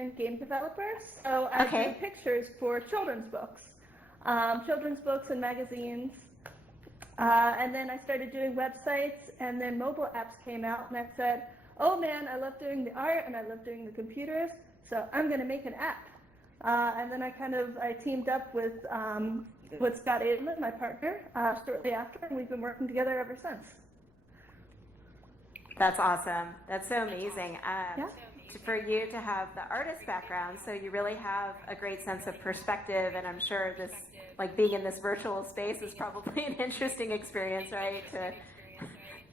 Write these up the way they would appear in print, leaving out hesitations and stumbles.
and game developer. So I do pictures for children's books and magazines. And then I started doing websites, and then mobile apps came out, and I said, oh man, I love doing the art and I love doing the computers, so I'm going to make an app. And then I teamed up with Scott Adelman, my partner, shortly after, and we've been working together ever since. That's awesome. That's so amazing. For you to have the artist background, so you really have a great sense of perspective, and I'm sure this, like being in this virtual space is probably an interesting experience, right? To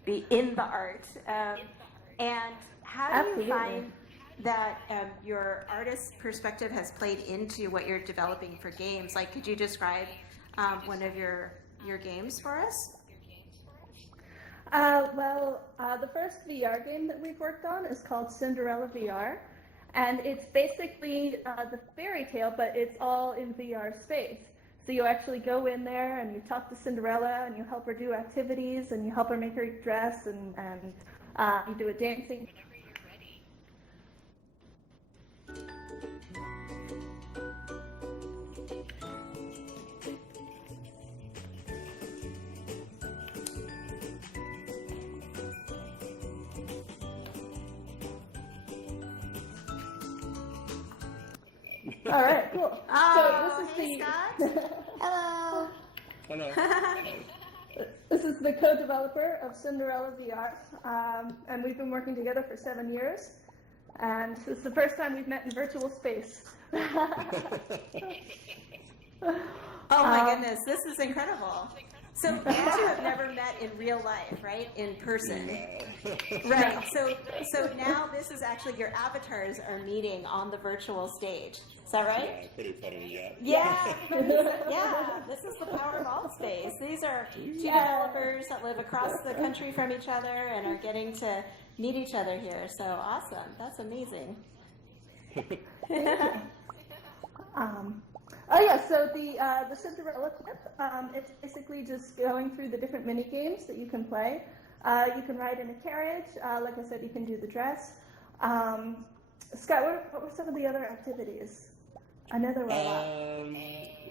be in the art. And how do you find that your artist perspective has played into what you're developing for games? Like, could you describe one of your games for us? The first VR game that we've worked on is called Cinderella VR, and it's basically the fairy tale, but it's all in VR space. So you actually go in there and you talk to Cinderella and you help her do activities and you help her make her dress and you do a dancing. All right, cool. Oh, so this is Scott. Hello. Hello. This is the co-developer of Cinderella VR, and we've been working together for 7 years, and it's the first time we've met in virtual space. Oh my goodness, this is incredible. So you two have never met in real life, right? In person. Right. So now this is actually your avatars are meeting on the virtual stage. Is that right? Yeah, pretty funny, yeah. Yeah, this is the power of alt space. These are two developers that live across the country from each other and are getting to meet each other here. So awesome. That's amazing. So the Cinderella clip, it's basically just going through the different mini games that you can play. You can ride in a carriage. Like I said, you can do the dress. Scott, what were some of the other activities? I know there were a lot.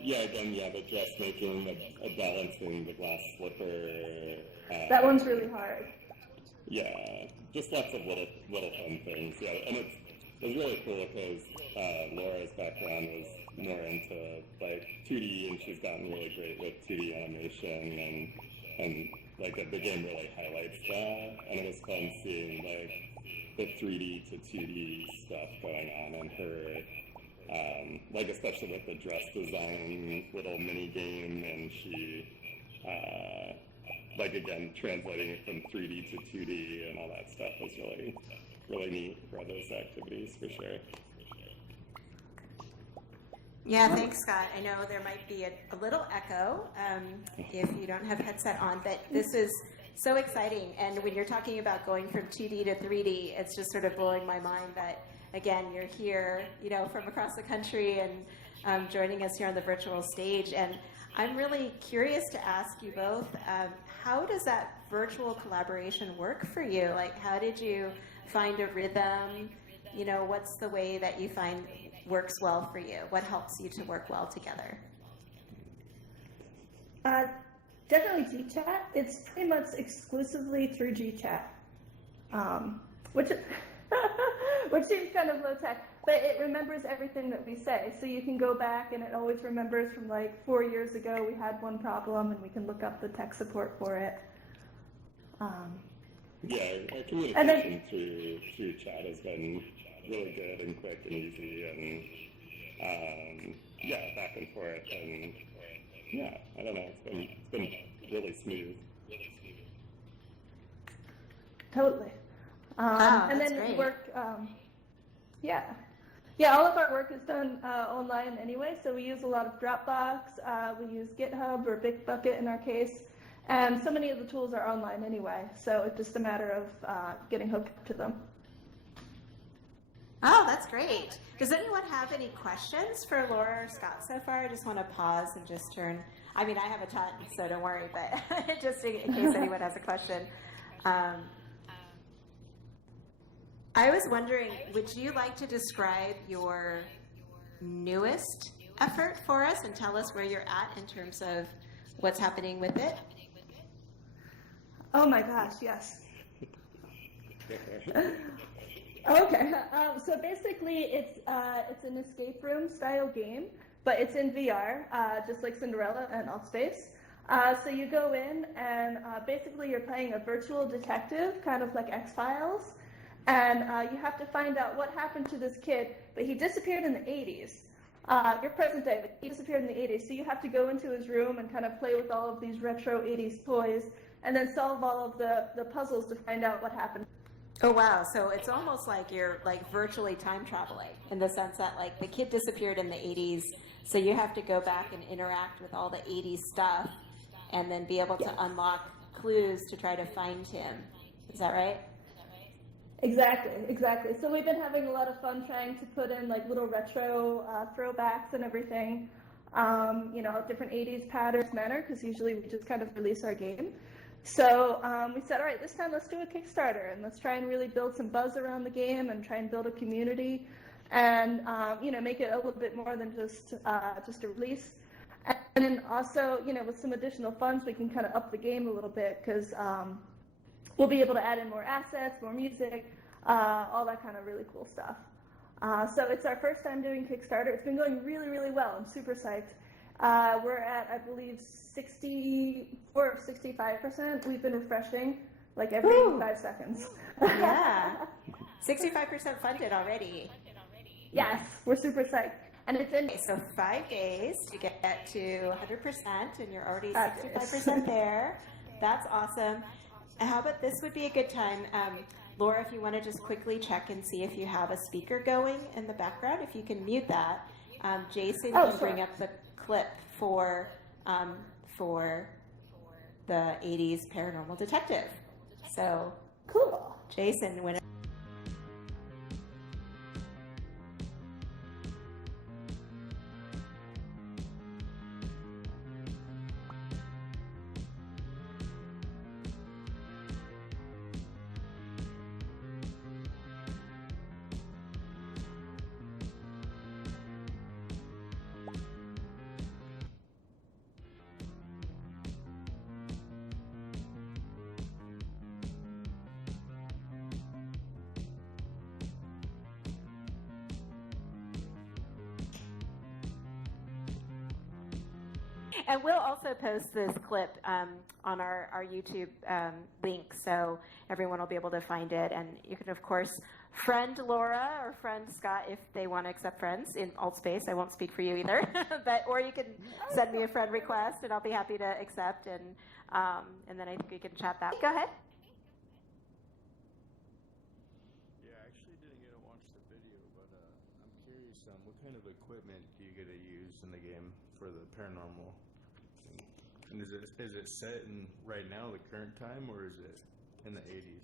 The dressmaking, the balancing, the glass slipper. That one's really hard. Yeah, just lots of little fun things. Yeah, and it's really cool because Laura's background is more into like 2D, and she's gotten really great with 2D animation, and like the game really highlights that. And it was fun seeing like the 3D to 2D stuff going on in her, like especially with the dress design little mini game, and she like again translating it from 3D to 2D and all that stuff was really neat for those activities for sure. Yeah, thanks, Scott. I know there might be a little echo if you don't have headset on, but this is so exciting. And when you're talking about going from 2D to 3D, it's just sort of blowing my mind that, again, you're here, from across the country and joining us here on the virtual stage. And I'm really curious to ask you both, how does that virtual collaboration work for you? Like, how did you find a rhythm? What's the way that you find works well for you? What helps you to work well together? Definitely GChat. It's pretty much exclusively through GChat, which seems kind of low tech, but it remembers everything that we say. So you can go back and it always remembers from like 4 years ago we had one problem and we can look up the tech support for it. Our communication through chat has been really good and quick and easy, and back and forth, and I don't know, it's been really smooth. Totally. And then great. We work, all of our work is done online anyway, so we use a lot of Dropbox, we use GitHub or Bitbucket in our case, and so many of the tools are online anyway, so it's just a matter of getting hooked up to them. Oh, that's great. Does anyone have any questions for Laura or Scott so far? I just want to pause and just turn. I mean, I have a ton, so don't worry, but just in case anyone has a question. I was wondering, would you like to describe your newest effort for us and tell us where you're at in terms of what's happening with it? Oh my gosh, yes. Okay, so basically it's an escape room style game, but it's in VR, just like Cinderella and Space. So you go in and basically you're playing a virtual detective, kind of like X-Files, and you have to find out what happened to this kid, but he disappeared in the 80s. You're present day, but he disappeared in the 80s, so you have to go into his room and kind of play with all of these retro 80s toys, and then solve all of the puzzles to find out what happened. Oh wow, so it's almost like you're like virtually time traveling in the sense that like the kid disappeared in the 80s, so you have to go back and interact with all the 80s stuff and then be able to unlock clues to try to find him. Is that right? Exactly. So we've been having a lot of fun trying to put in like little retro throwbacks and everything, different 80s patterns manner, because usually we just kind of release our game. So we said, all right, this time let's do a Kickstarter and let's try and really build some buzz around the game and try and build a community and, make it a little bit more than just a release. And then also, with some additional funds, we can kind of up the game a little bit because we'll be able to add in more assets, more music, all that kind of really cool stuff. So it's our first time doing Kickstarter. It's been going really, really well. I'm super psyched. We're at, I believe, 64 or 65%. We've been refreshing like every 5 seconds. Yeah. 65% funded already. Yes, we're super psyched. And it's in. Okay, so 5 days to get to 100%, and you're already 65% Fabulous. there. That's awesome. And how about this would be a good time? Laura, if you want to just quickly check and see if you have a speaker going in the background, if you can mute that. Jason can bring up the clip for the 80s Paranormal Detective. So, Cool. Jason, when and we'll also post this clip on our YouTube link, so everyone will be able to find it. And you can, of course, friend Laura or friend Scott if they want to accept friends in Altspace. I won't speak for you either, or you can send me a friend request, and I'll be happy to accept. And then I think we can chat that. Go ahead. Yeah, I actually didn't get to watch the video, but I'm curious, what kind of equipment do you get to use in the game for the paranormal thing? And is it set in right now, the current time, or is it in the 80s?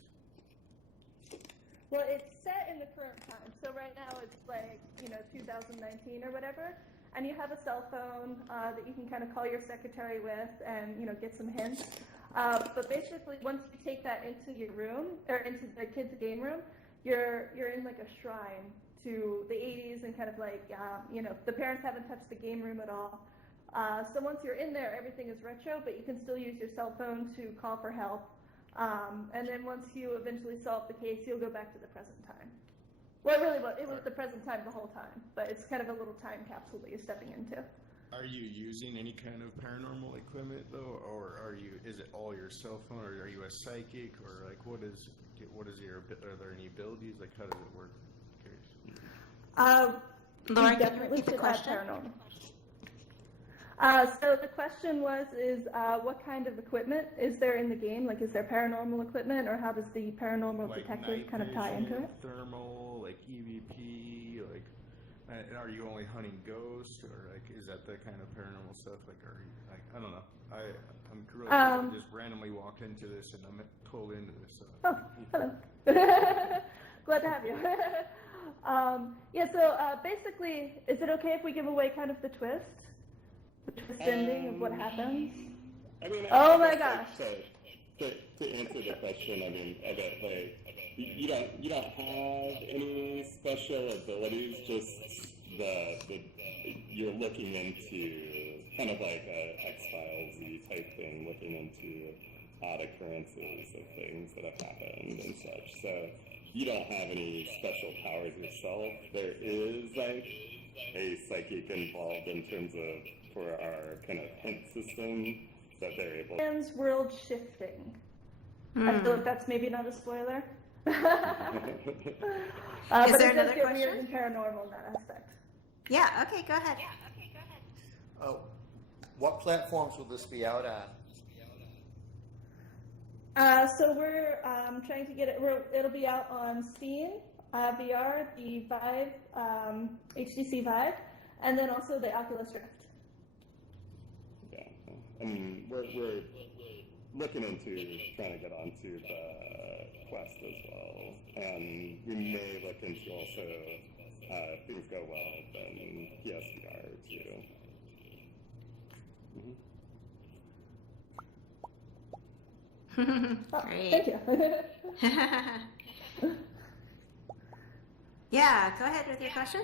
Well, it's set in the current time. So right now it's like, 2019 or whatever. And you have a cell phone that you can kind of call your secretary with and, get some hints. But basically, once you take that into your room, or into the kids' game room, you're in like a shrine to the 80s and kind of like, the parents haven't touched the game room at all. So once you're in there, everything is retro, but you can still use your cell phone to call for help. And then once you eventually solve the case, you'll go back to the present time. Well, it was the present time the whole time, but it's kind of a little time capsule that you're stepping into. Are you using any kind of paranormal equipment though, or is it all your cell phone, or are you a psychic, or like what is are there any abilities, like how does it work? Laura, can you repeat the question? So the question is what kind of equipment is there in the game? Like, is there paranormal equipment, or how does the paranormal Like detective kind of tie into it? Thermal, like EVP, like, and are you only hunting ghosts, or like is that the kind of paranormal stuff? Like, are you, like, I don't know. I'm really just randomly walked into this and I'm pulled into this. Oh, hello. Glad to have you. So basically, is it okay if we give away kind of the twist? The twist ending of what happens? I mean, Oh my gosh. To answer the question, I mean, I bet, like, you don't have any special abilities. Just you're looking into kind of like a X-Files-y type thing, looking into odd occurrences of things that have happened and such. So you don't have any special powers yourself. There is like a psychic involved in terms of for our kind of hint system that they're able. Man's world shifting. I feel like that's maybe not a spoiler. Is but there it does another get weird question? and paranormal in that aspect. Yeah, okay, go ahead. Oh, what platforms will this be out on? So we're trying to get it. It'll be out on Steam, VR, the Vive, HTC Vive, and then also the Oculus Rift. Yeah, I mean we're looking into trying to get onto the Quest as well, and we may look into also if things go well, then PSVR too. Great. Thank you. Yeah, go ahead with your question.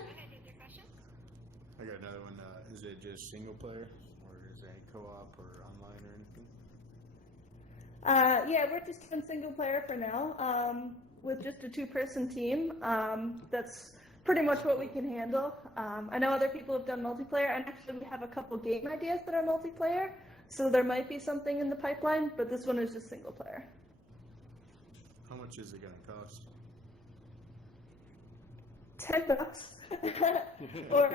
I got another one. Is it just single player, or is it co-op or online or anything? Yeah, we're just doing single player for now, with just a 2-person team. That's pretty much what we can handle. I know other people have done multiplayer, and actually we have a couple game ideas that are multiplayer, so there might be something in the pipeline, but this one is just single player. How much is it going to cost? $10. Or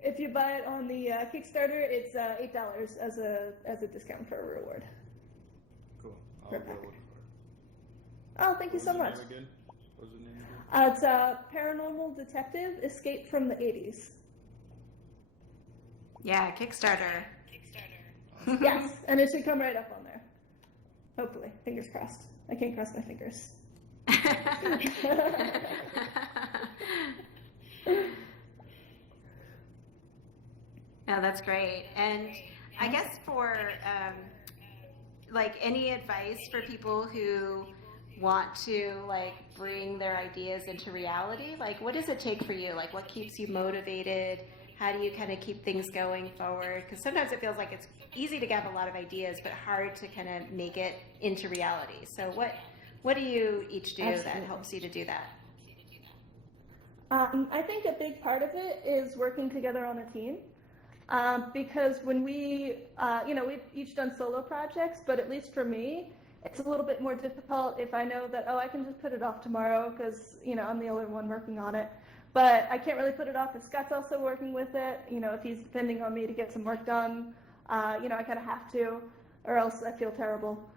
if you buy it on the Kickstarter, it's $8 as a discount for a reward. Cool. I'll Per go package. look for it. Oh, thank you so What much. was the name again? What was the name again? It's Paranormal Detective Escape from the 80s. Yeah, Kickstarter. Yes, and it should come right up on there. Hopefully. Fingers crossed. I can't cross my fingers. No, that's great. And I guess for like any advice for people who want to like bring their ideas into reality, like what does it take for you? Like what keeps you motivated? How do you kind of keep things going forward? Because sometimes it feels like it's easy to have a lot of ideas, but hard to kind of make it into reality. So what do you each do that helps you to do that? I think a big part of it is working together on a team. Because when we've each done solo projects, but at least for me, it's a little bit more difficult if I know that, I can just put it off tomorrow because, I'm the only one working on it. But I can't really put it off if Scott's also working with it. If he's depending on me to get some work done, I kind of have to, or else I feel terrible.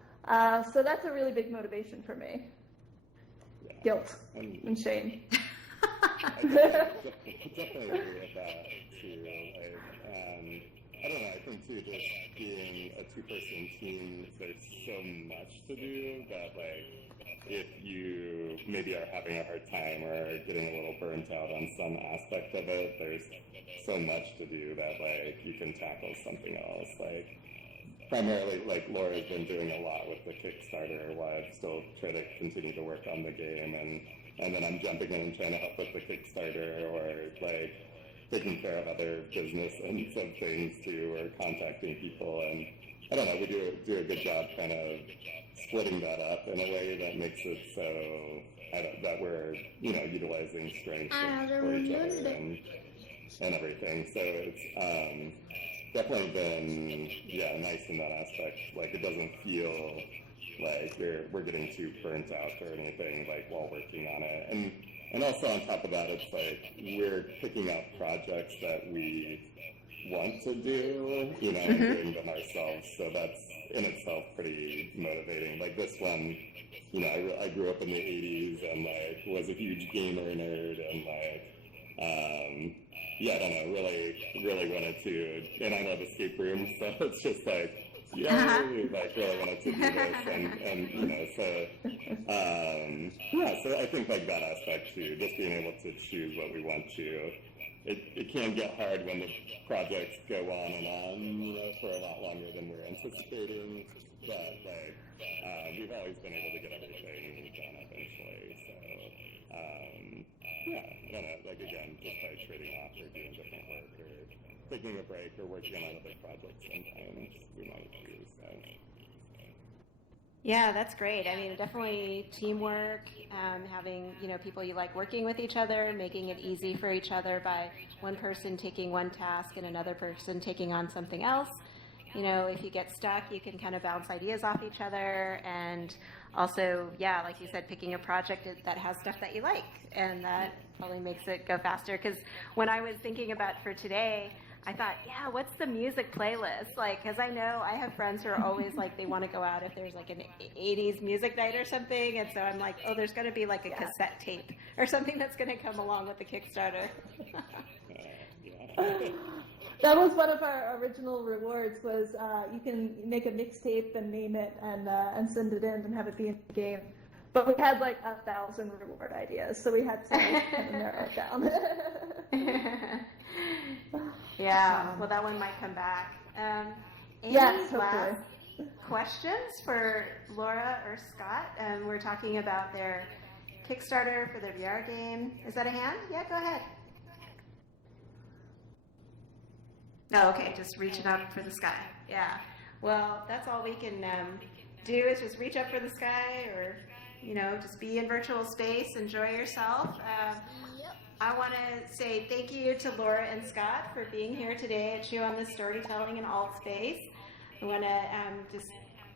So that's a really big motivation for me. Yeah. Guilt and shame. I definitely agree with that too. I don't know. I think too, just being a 2-person team, there's so much to do that if you maybe are having a hard time or getting a little burnt out on some aspect of it, there's so much to do that you can tackle something else. Primarily, Laura's been doing a lot with the Kickstarter while I still try to continue to work on the game, and then I'm jumping in and trying to help with the Kickstarter or taking care of other business and some things too, or contacting people, and I don't know, we do a good job kind of splitting that up in a way that makes it so that we're utilizing strengths for each other and everything. So it's definitely been nice in that aspect. It doesn't feel like we're getting too burnt out or anything while working on it. And also on top of that, it's we're picking up projects that we want to do, and doing them ourselves. So that's in itself pretty motivating. This one, I grew up in the 80s and was a huge gamer nerd and I don't know, really wanted to, and I love escape rooms, so it's just really wanted to do this, so I think that aspect too, just being able to choose what we want to. It can get hard when the projects go on and on, for a lot longer than we're anticipating, but like we've always been able to get everything done eventually. So yeah, I don't know, like again, just by trading off or doing different work or taking a break or working on other projects sometimes we might do. So. Yeah, that's great. I mean, definitely teamwork, having, people you like working with each other, making it easy for each other by one person taking one task and another person taking on something else. If you get stuck, you can kind of bounce ideas off each other. And also, yeah, like you said, picking a project that has stuff that you like. And that probably makes it go faster. Because when I was thinking about for today, I thought, yeah, what's the music playlist? Like, because I know I have friends who are always like, they want to go out if there's like an 80s music night or something. And so I'm like, oh, there's going to be like a cassette tape or something that's going to come along with the Kickstarter. That was one of our original rewards was you can make a mixtape and name it and send it in and have it be in the game. But we had like 1,000 reward ideas, so we had to kind of narrow it down. Yeah, well, that one might come back. Any yes, last questions for Laura or Scott? We're talking about their Kickstarter for their VR game. Is that a hand? Yeah, go ahead. Oh, okay, just reaching up for the sky. Yeah. Well, that's all we can do is just reach up for the sky or, just be in virtual space, enjoy yourself. I want to say thank you to Laura and Scott for being here today at Chew on the Storytelling and Alt Space. I want to just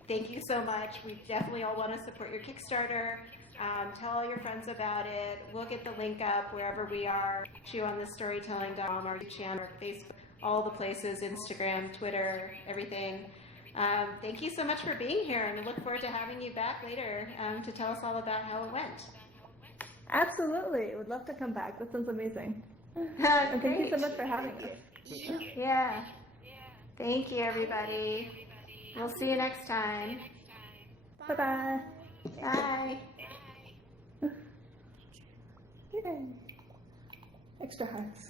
thank you so much. We definitely all want to support your Kickstarter. Tell all your friends about it. We'll get the link up wherever we are, chewonthestorytelling.com, our channel, our Facebook, all the places, Instagram, Twitter, everything. Thank you so much for being here, and I look forward to having you back later to tell us all about how it went. Absolutely. Would love to come back. That sounds amazing. And thank you so much for having us. Yeah. Thank you, everybody. We'll see you next time. Bye-bye. Bye. Yay. Extra hearts.